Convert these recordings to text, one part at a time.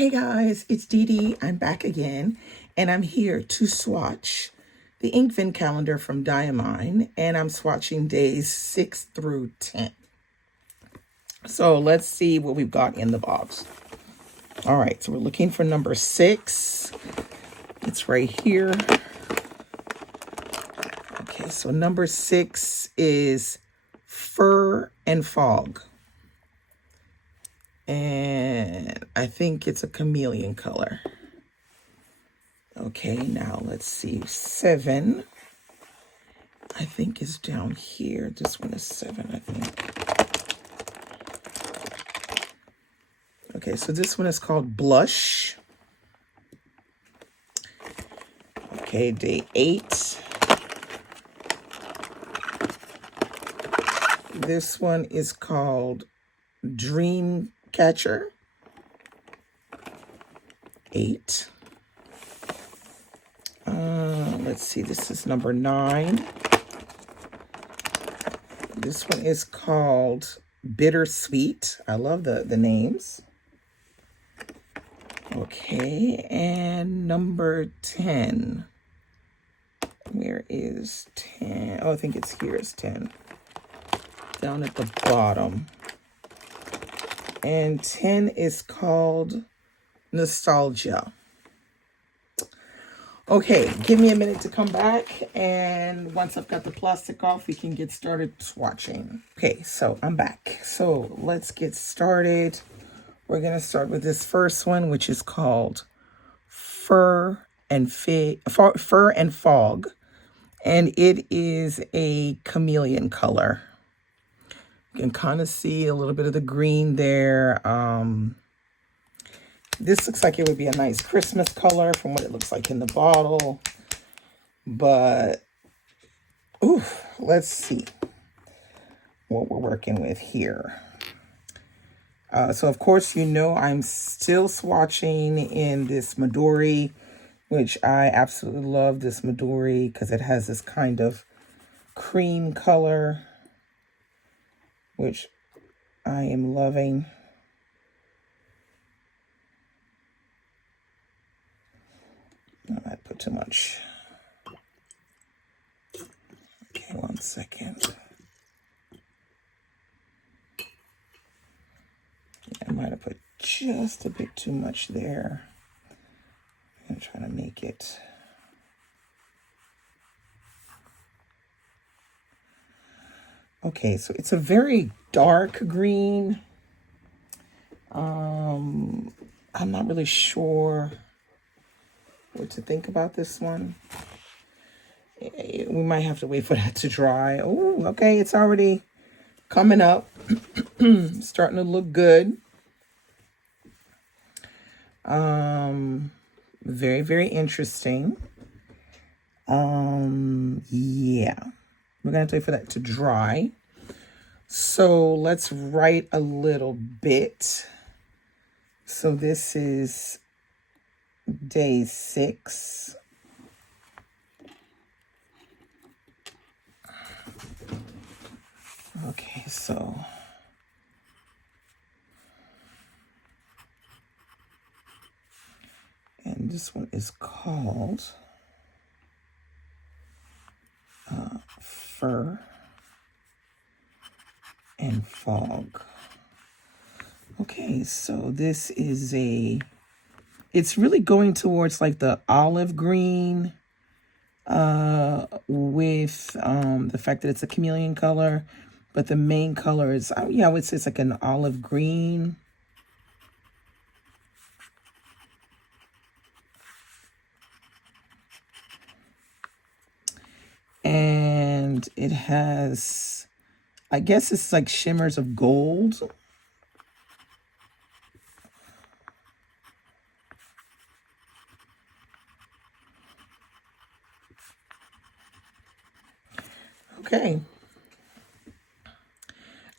Hey guys, it's Dee Dee. I'm back again, and I'm here to swatch the Inkvent Calendar from Diamine, and I'm swatching days 6 through 10. So let's see what we've got in the box. All right, so we're looking for number 6. It's right here. Okay, so number 6 is Fur and Fog. And I think it's a chameleon color. Okay, now let's see. 7, I think is down here. This one is 7, I think. Okay, so this one is called Blush. Okay, day 8. This one is called Dream Catcher. 8. Let's see, this is number 9. This one is called Bittersweet. I love the names. Okay, and number 10. Where is 10? Oh, I think it's here. It's 10. Down at the bottom. And 10 is called Nostalgia. Okay, give me a minute to come back, and once I've got the plastic off, we can get started swatching. Okay, so I'm back. So let's get started. We're going to start with this first one, which is called Fur and Fog, and it is a chameleon color. You can kind of see a little bit of the green there. This looks like it would be a nice Christmas color from what it looks like in the bottle. But, ooh, let's see what we're working with here. So, of course, you know I'm still swatching in this Midori, which I absolutely love this Midori because it has this kind of cream color, which I am loving. I might put too much. Okay, 1 second. I might have put just a bit too much there. I'm going to try to make it. Okay, so it's a very dark green. I'm not really sure what to think about this one. We might have to wait for that to dry. Oh, okay, it's already coming up. Starting to look good. Very, very interesting. Yeah. We're going to wait for that to dry. So let's write a little bit. So this is day 6. Okay, so and this one is called Fur and Fog. Okay, so this is it's really going towards like the olive green with the fact that it's a chameleon color, but the main color is, yeah, I would say it's like an olive green. And it has, I guess it's like shimmers of gold. Okay.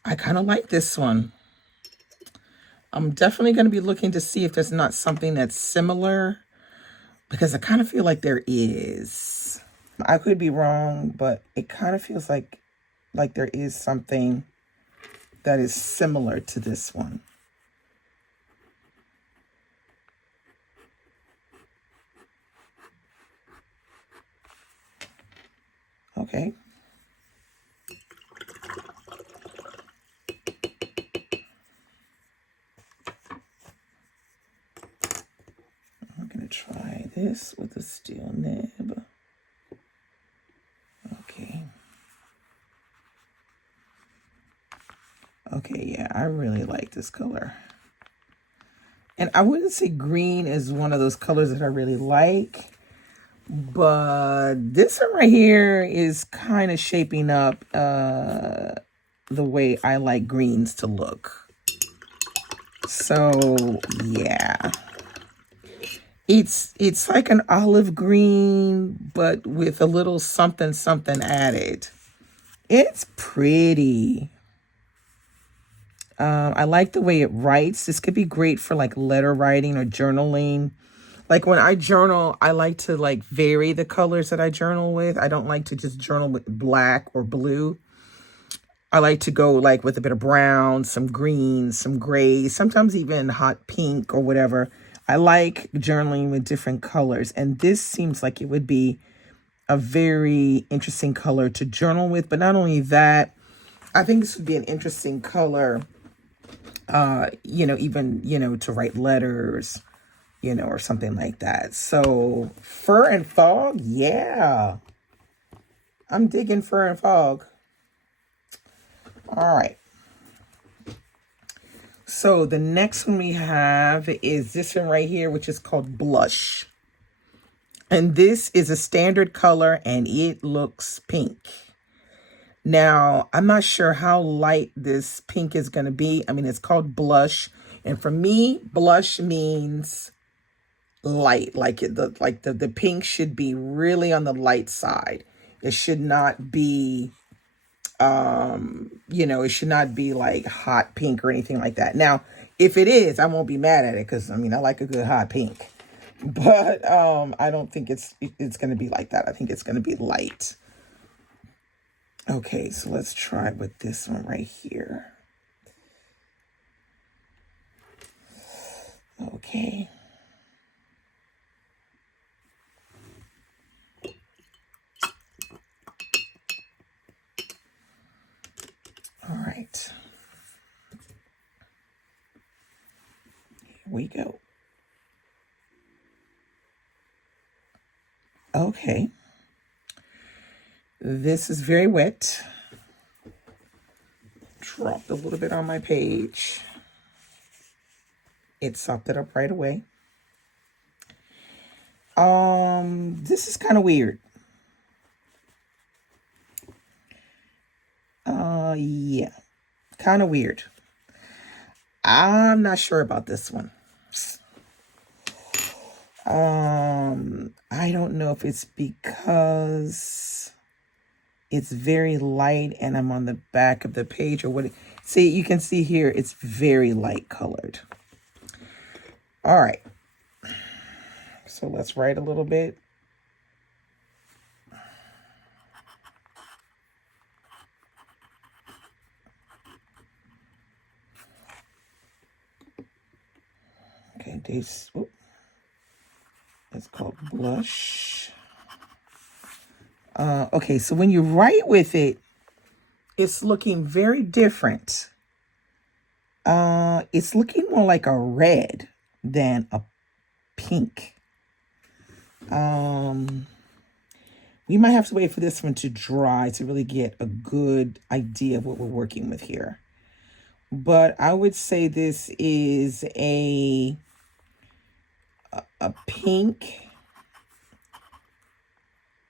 I kind of like this one. I'm definitely going to be looking to see if there's not something that's similar, because I kind of feel like there is. I could be wrong, but it kind of feels like there is something that is similar to this one. Okay. I'm going to try this with a steel nib. Okay. Okay, yeah, I really like this color. And I wouldn't say green is one of those colors that I really like, but this one right here is kind of shaping up the way I like greens to look. So, yeah. It's like an olive green, but with a little something something added. It's pretty. I like the way it writes. This could be great for like letter writing or journaling. Like when I journal, I like to like vary the colors that I journal with. I don't like to just journal with black or blue. I like to go like with a bit of brown, some greens, some grays, sometimes even hot pink or whatever. I like journaling with different colors. And this seems like it would be a very interesting color to journal with. But not only that, I think this would be an interesting color, even, to write letters, or something like that. So fur and fog, yeah. I'm digging fur and fog. All right. So the next one we have is this one right here, which is called Blush. And this is a standard color and it looks pink. Now, I'm not sure how light this pink is going to be. I mean, it's called Blush. And for me, blush means light. The pink should be really on the light side. It should not be it should not be like hot pink or anything like that. Now, if it is, I won't be mad at it because I like a good hot pink. But I don't think it's going to be like that. I think it's going to be light. Okay, so let's try with this one right here. Okay. All right. Here we go. Okay. This is very wet. Dropped a little bit on my page. It sopped it up right away. This is kind of weird. Yeah, kind of weird. I'm not sure about this one. I don't know if it's because it's very light and I'm on the back of the page or what. See, you can see here, it's very light colored. All right. So let's write a little bit. Okay, this, it's called Blush. Okay, so when you write with it, it's looking very different. It's looking more like a red than a pink. We might have to wait for this one to dry to really get a good idea of what we're working with here. But I would say this is a pink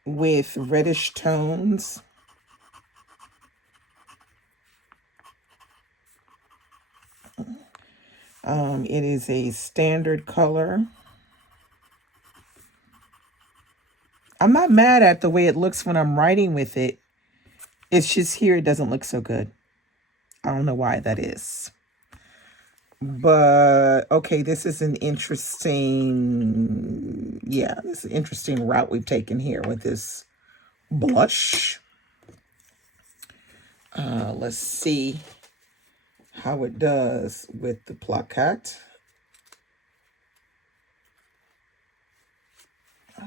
with reddish tones. It is a standard color. I'm not mad at the way it looks when I'm writing with it. It's just here it doesn't look so good. I don't know why that is. But, okay, this is an interesting, this is an interesting route we've taken here with this blush. Let's see how it does with the plaquette.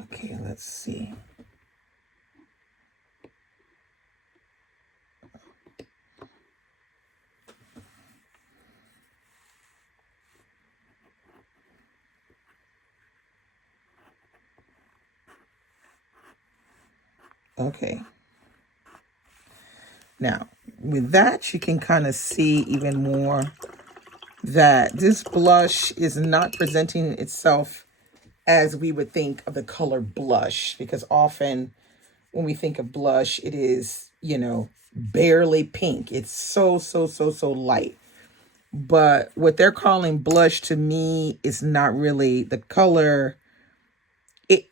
Okay, let's see. Okay. Now, with that, you can kind of see even more that this blush is not presenting itself as we would think of the color blush, because often when we think of blush, it is, you know, barely pink. It's so light. But what they're calling blush to me is not really the color.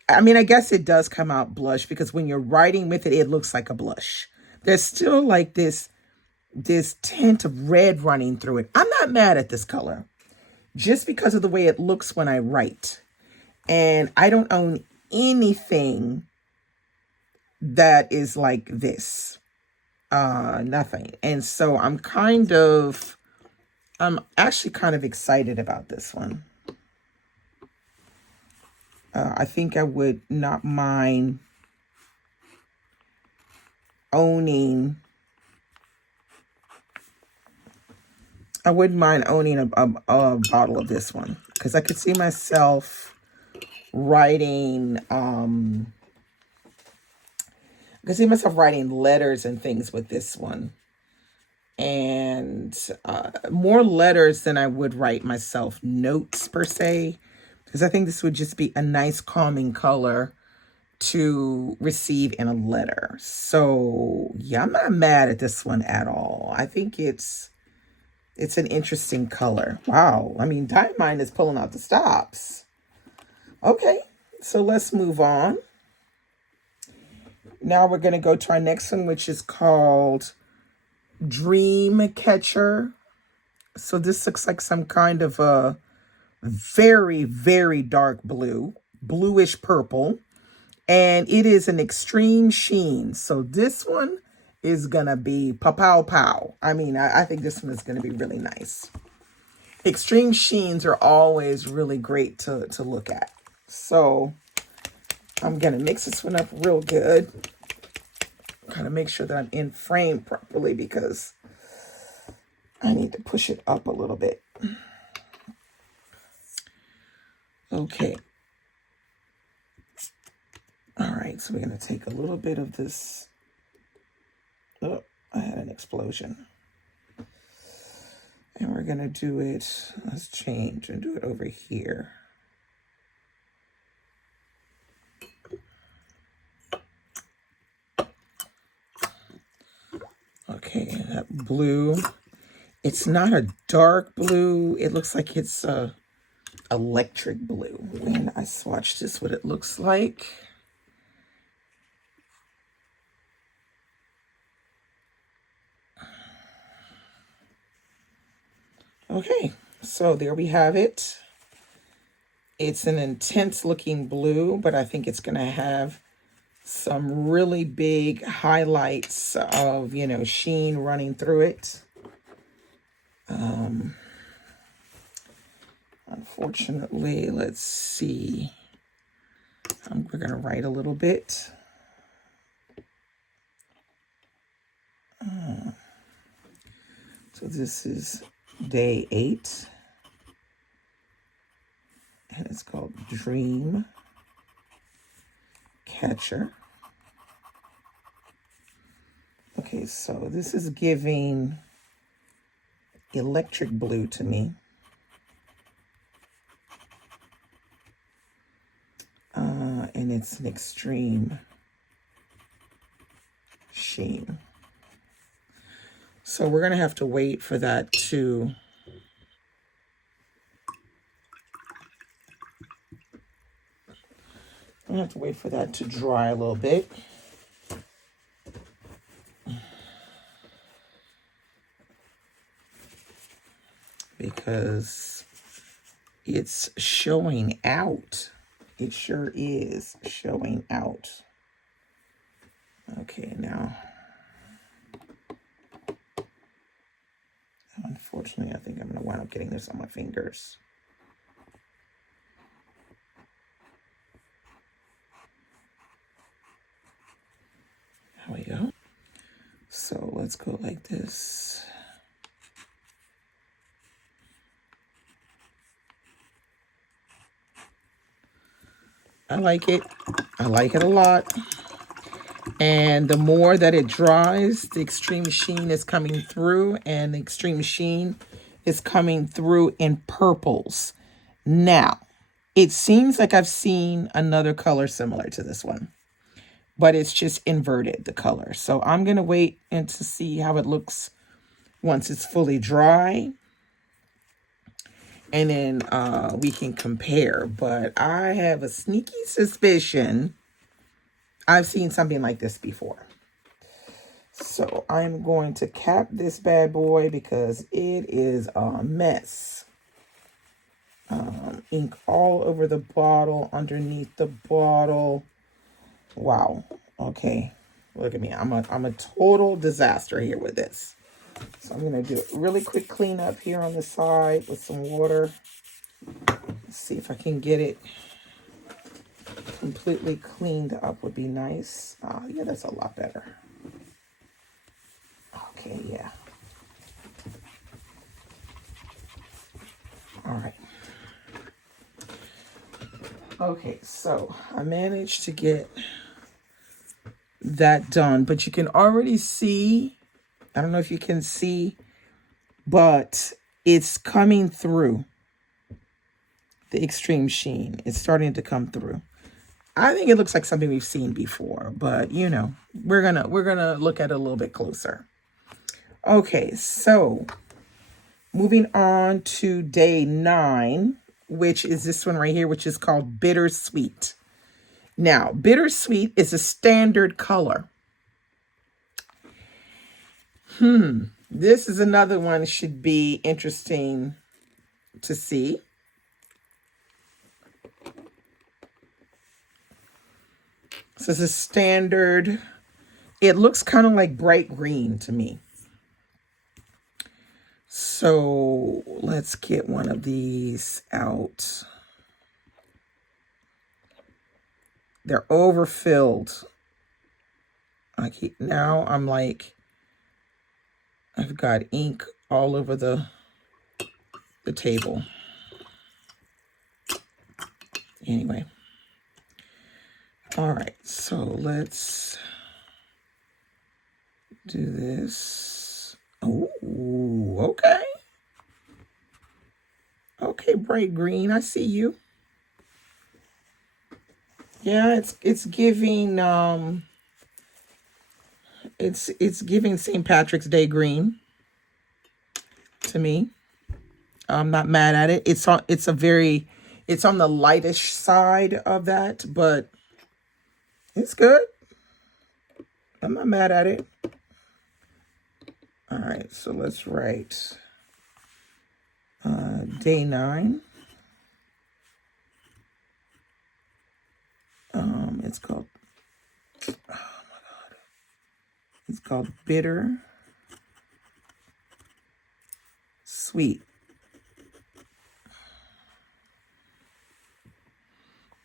I mean, I guess it does come out blush because when you're writing with it, it looks like a blush. There's still like this tint of red running through it. I'm not mad at this color just because of the way it looks when I write. And I don't own anything that is like this. Nothing. And so I'm actually kind of excited about this one. I think I would not mind owning. I wouldn't mind owning a bottle of this one because I could see myself writing. I could see myself writing letters and things with this one, and more letters than I would write myself notes per se, because I think this would just be a nice calming color to receive in a letter. So yeah, I'm not mad at this one at all. I think it's an interesting color. Wow. I mean, Diamine is pulling out the stops. Okay, so let's move on. Now we're going to go to our next one, which is called Dream Catcher. So this looks like some kind of a very dark blue, bluish purple. And it is an extreme sheen. So this one is going to be pow pow. I mean, I think this one is going to be really nice. Extreme sheens are always really great to look at. So I'm going to mix this one up real good. Kind of make sure that I'm in frame properly because I need to push it up a little bit. Okay. All right, so we're going to take a little bit of this. Oh, I had an explosion. And we're going to do it. Let's change and do it over here. Okay, that blue. It's not a dark blue. It looks like it's a electric blue. When I swatch this, what it looks like. Okay, so there we have it. It's an intense looking blue, but I think it's going to have some really big highlights of, you know, sheen running through it. Unfortunately, let's see. We're going to write a little bit. So this is day 8. And it's called Dream Catcher. Okay, so this is giving electric blue to me. And it's an extreme sheen. So we're going to have to wait for that to dry a little bit. Because it's showing out. It sure is showing out. Okay, now. Unfortunately, I think I'm going to wind up getting this on my fingers. There we go. So let's go like this. I like it. I like it a lot. And the more that it dries, the extreme sheen is coming through, and the extreme sheen is coming through in purples. Now, it seems like I've seen another color similar to this one, but it's just inverted, the color. So I'm going to wait and to see how it looks once it's fully dry. And then we can compare. But I have a sneaky suspicion I've seen something like this before. So I'm going to cap this bad boy because it is a mess. Ink all over the bottle, underneath the bottle. Wow. Okay. Look at me. I'm a total disaster here with this. So I'm going to do a really quick cleanup here on the side with some water. Let's see if I can get it completely cleaned up would be nice. Yeah, that's a lot better. Okay, yeah. All right. Okay, so I managed to get that done, but you can already see, I don't know if you can see, but it's coming through. The extreme sheen, it's starting to come through. I think it looks like something we've seen before, but you know, we're gonna look at it a little bit closer. Okay, so moving on to day 9, which is this one right here, which is called Bittersweet. Now, Bittersweet is a standard color. This is another one should be interesting to see. So this is standard. It looks kind of like bright green to me. So let's get one of these out. They're overfilled. Now I'm like, I've got ink all over the table. Anyway. All right, so let's do this. Oh, okay. Okay, bright green, I see you. Yeah, it's giving it's giving St. Patrick's Day green to me. I'm not mad at it. It's on the lightish side of that, but it's good. I'm not mad at it. All right, so let's write day 9. It's called, oh my God. It's called Bitter Sweet.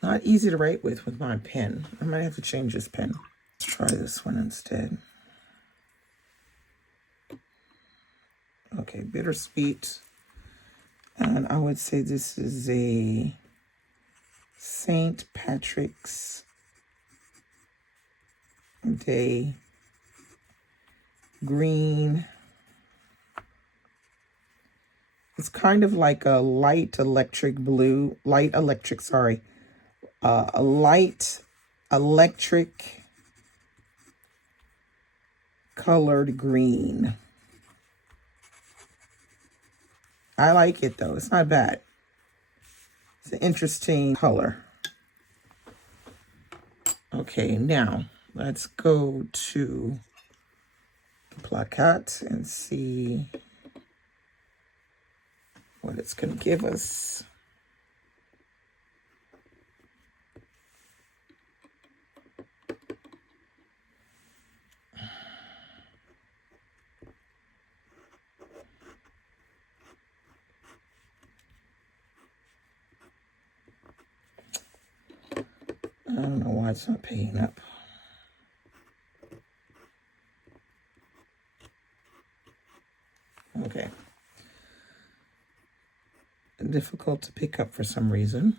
Not easy to write with my pen. I might have to change this pen. Let's try this one instead. Okay, Bittersweet. And I would say this is a St. Patrick's Day green. It's kind of like a light electric colored green. I like it though. It's not bad. It's an interesting color. Okay, now let's go to the plaquette and see what it's going to give us. I don't know why it's not paying up. Okay. Difficult to pick up for some reason.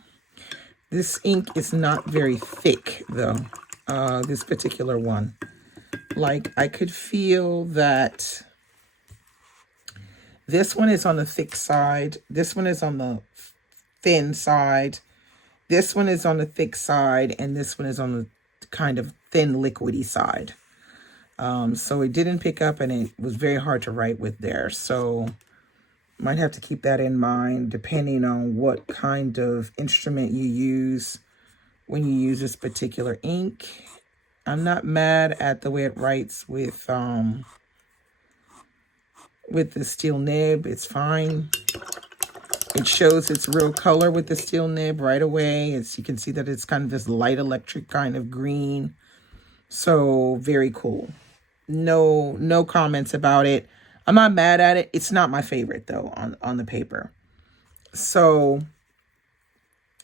This ink is not very thick, though. this particular one. Like, I could feel that this one is on the thick side. This one is on the thin side. This one is on the thick side. And this one is on the kind of thin liquidy side. So it didn't pick up, and it was very hard to write with there. So might have to keep that in mind depending on what kind of instrument you use when you use this particular ink. I'm not mad at the way it writes with the steel nib. It's fine. It shows its real color with the steel nib right away. You can see that it's kind of this light electric kind of green. So very cool. No comments about it. I'm not mad at it. It's not my favorite though on the paper. So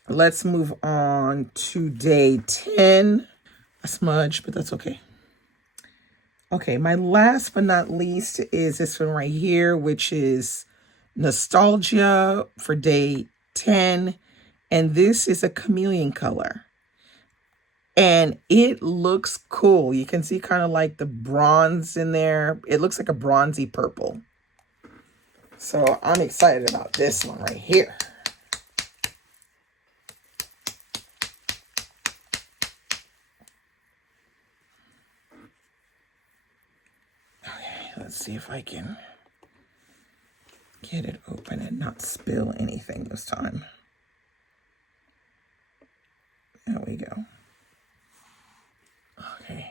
let's move on to day 10. A smudge, but that's okay. Okay, my last but not least is this one right here, which is Nostalgia for day 10. And this is a chameleon color. And it looks cool. You can see kind of like the bronze in there. It looks like a bronzy purple. So I'm excited about this one right here. Okay, let's see if I can get it open and not spill anything this time. There we go. Okay.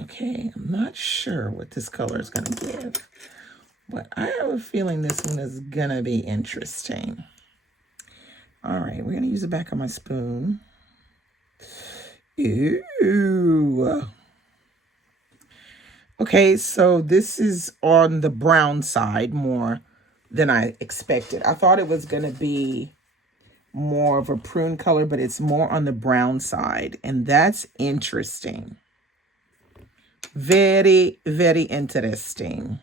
Okay, I'm not sure what this color is going to give, but I have a feeling this one is going to be interesting. All right, we're going to use the back of my spoon. Ooh. Okay, so this is on the brown side more than I expected. I thought it was going to be more of a prune color, but it's more on the brown side, and that's interesting. Very, very interesting.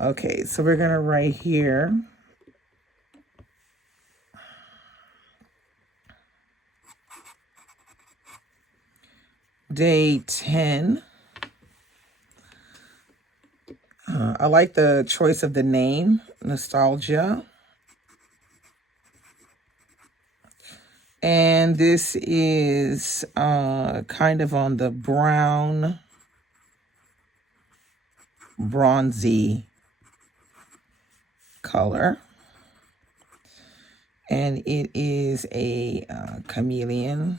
Okay, so we're going to write here. Day 10. I like the choice of the name, Nostalgia. And this is kind of on the brown, bronzy color. And it is a chameleon.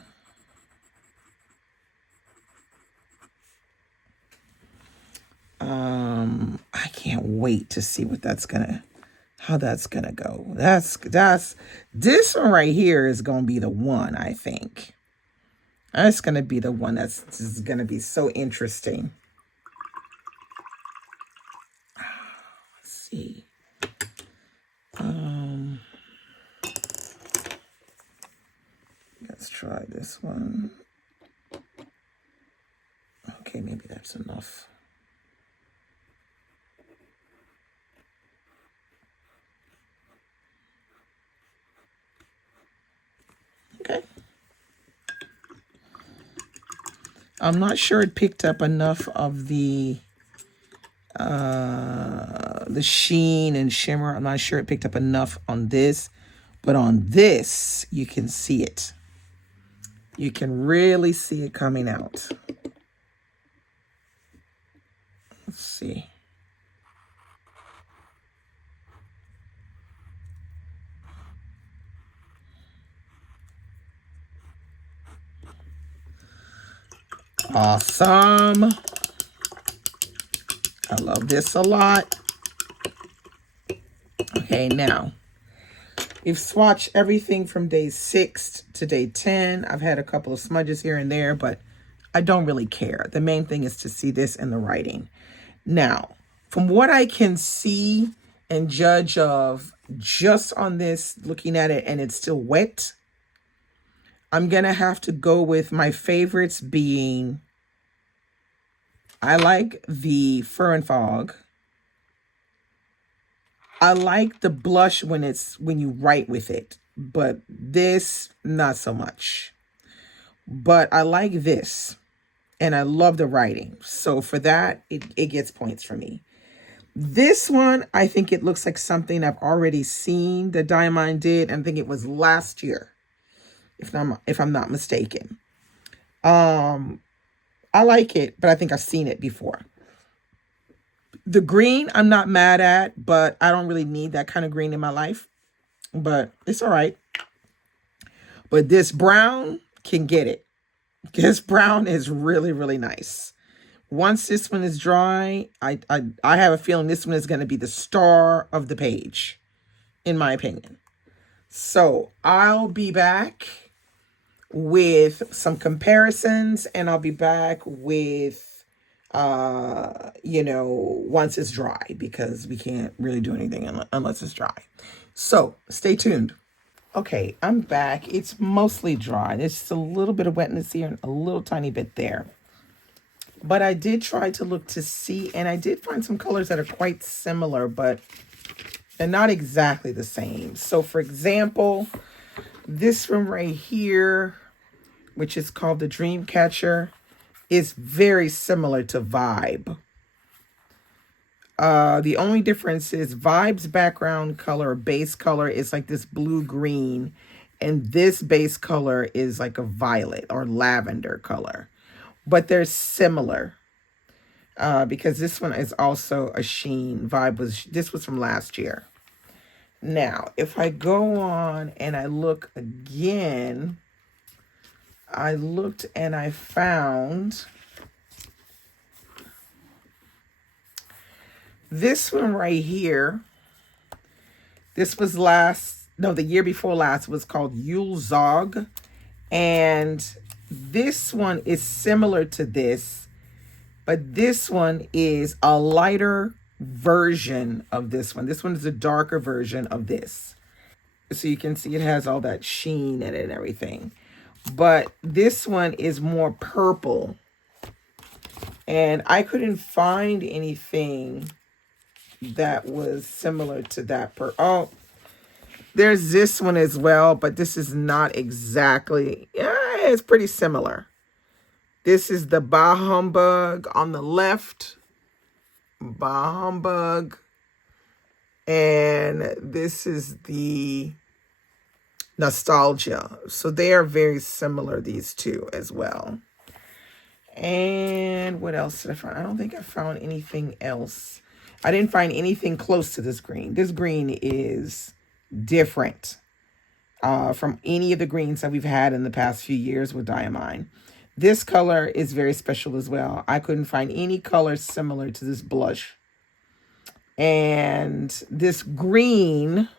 I can't wait to see what how that's gonna go. This one right here is gonna be the one, I think. That's gonna be the one that's just gonna be so interesting. Let's see. Let's try this one. Okay, maybe that's enough. Okay. I'm not sure it picked up enough of the sheen and shimmer. I'm not sure it picked up enough on this, but on this, you can see it. You can really see it coming out. Let's see. Awesome. I love this a lot. Okay, now, we've swatched everything from day 6 to day 10. I've had a couple of smudges here and there, but I don't really care. The main thing is to see this in the writing. Now, from what I can see and judge of just on this, looking at it and it's still wet, I'm going to have to go with my favorites being, I like the Fur and Fog. I like the blush when you write with it, but this, not so much. But I like this, and I love the writing. So for that, it gets points for me. This one, I think it looks like something I've already seen that Diamine did. And I think it was last year, if I'm not mistaken. I like it, but I think I've seen it before. The green, I'm not mad at, but I don't really need that kind of green in my life. But it's all right. But this brown can get it. This brown is really, really nice. Once this one is dry, I have a feeling this one is going to be the star of the page, in my opinion. So I'll be back with some comparisons, and I'll be back with, once it's dry, because we can't really do anything unless it's dry. So stay tuned. Okay, I'm back. It's mostly dry. There's just a little bit of wetness here and a little tiny bit there. But I did try to look to see, and I did find some colors that are quite similar, but they're not exactly the same. So for example, this one right here, which is called the Dreamcatcher, is very similar to Vibe. The only difference is Vibe's background color, base color, is like this blue-green, and this base color is like a violet or lavender color. But they're similar, because this one is also a sheen. This was from last year. Now, if I go on and I look again, I looked and I found this one right here. This was the year before last, was called Yule Zog. And this one is similar to this, but this one is a lighter version of this one. This one is a darker version of this. So you can see it has all that sheen in it and everything. But this one is more purple. And I couldn't find anything that was similar to that. Oh, there's this one as well, but this is not exactly, it's pretty similar. This is the Bah Humbug on the left. Bah Humbug. And this is the Nostalgia. So they are very similar, these two as well. And what else did I find? I don't think I found anything else. I didn't find anything close to this green. This green is different from any of the greens that we've had in the past few years with Diamine. This color is very special as well. I couldn't find any color similar to this blush. And this green,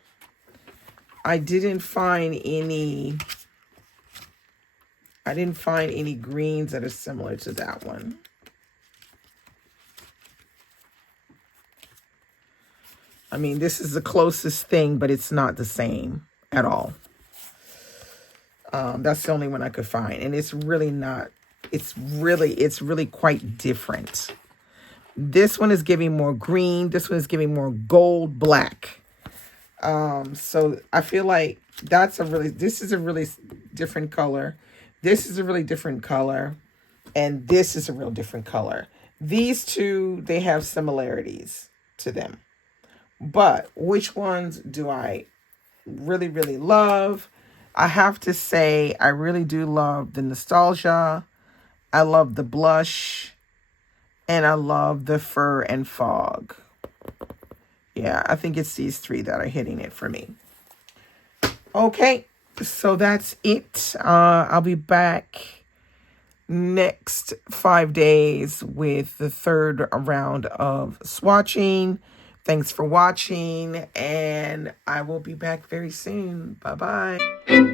I didn't find any greens that are similar to that one. I mean, this is the closest thing, but it's not the same at all. That's the only one I could find. And it's really not, it's really quite different. This one is giving more green. This one is giving more gold black. So I feel like this is a really different color. This is a really different color. And this is a real different color. These two, they have similarities to them. But which ones do I really, really love? I have to say, I really do love the Nostalgia. I love the blush. And I love the Fur and Fog. Yeah, I think it's these three that are hitting it for me. Okay, so that's it. I'll be back next 5 days with the third round of swatching. Thanks for watching, and I will be back very soon. Bye-bye.